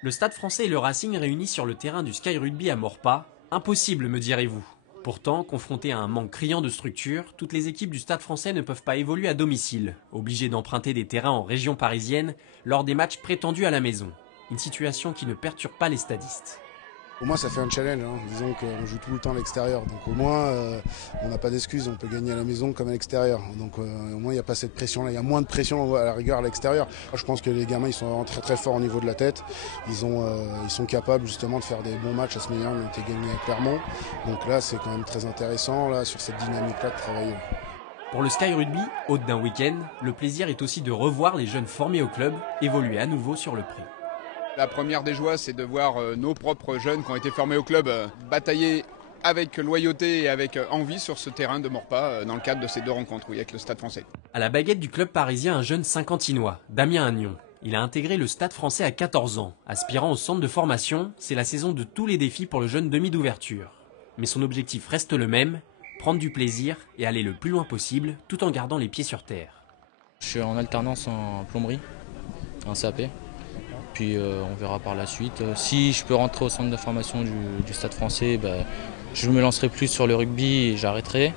Le Stade Français et le Racing réunis sur le terrain du Sky Rugby à Maurepas, impossible me direz-vous. Pourtant, confrontés à un manque criant de structure, toutes les équipes du Stade Français ne peuvent pas évoluer à domicile, obligées d'emprunter des terrains en région parisienne lors des matchs prétendus à la maison. Une situation qui ne perturbe pas les stadistes. Au moins ça fait un challenge, hein. Disons qu'on joue tout le temps à l'extérieur, donc au moins on n'a pas d'excuses, on peut gagner à la maison comme à l'extérieur. Donc au moins il n'y a pas cette pression-là, il y a moins de pression à la rigueur à l'extérieur. Je pense que les gamins ils sont vraiment très très forts au niveau de la tête, ils sont capables justement de faire des bons matchs. À ce meilleur, on a été gagné à Clermont, donc là c'est quand même très intéressant là, sur cette dynamique-là de travailler. Pour le Sky Rugby, hôte d'un week-end, le plaisir est aussi de revoir les jeunes formés au club évoluer à nouveau sur le pré. La première des joies, c'est de voir nos propres jeunes qui ont été formés au club batailler avec loyauté et avec envie sur ce terrain de Maurepas dans le cadre de ces deux rencontres avec le Stade Français. À la baguette du club parisien, un jeune Saint-Quentinois, Damien Agnon. Il a intégré le Stade Français à 14 ans. Aspirant au centre de formation, c'est la saison de tous les défis pour le jeune demi d'ouverture. Mais son objectif reste le même, prendre du plaisir et aller le plus loin possible tout en gardant les pieds sur terre. Je suis en alternance en plomberie, en CAP. Puis on verra par la suite. Si je peux rentrer au centre de formation du Stade Français, je me lancerai plus sur le rugby et j'arrêterai.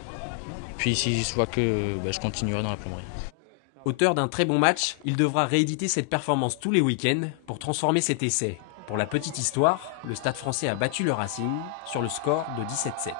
Puis si je vois que je continuerai dans la plomberie. Auteur d'un très bon match, il devra rééditer cette performance tous les week-ends pour transformer cet essai. Pour la petite histoire, le Stade Français a battu le Racing sur le score de 17-7.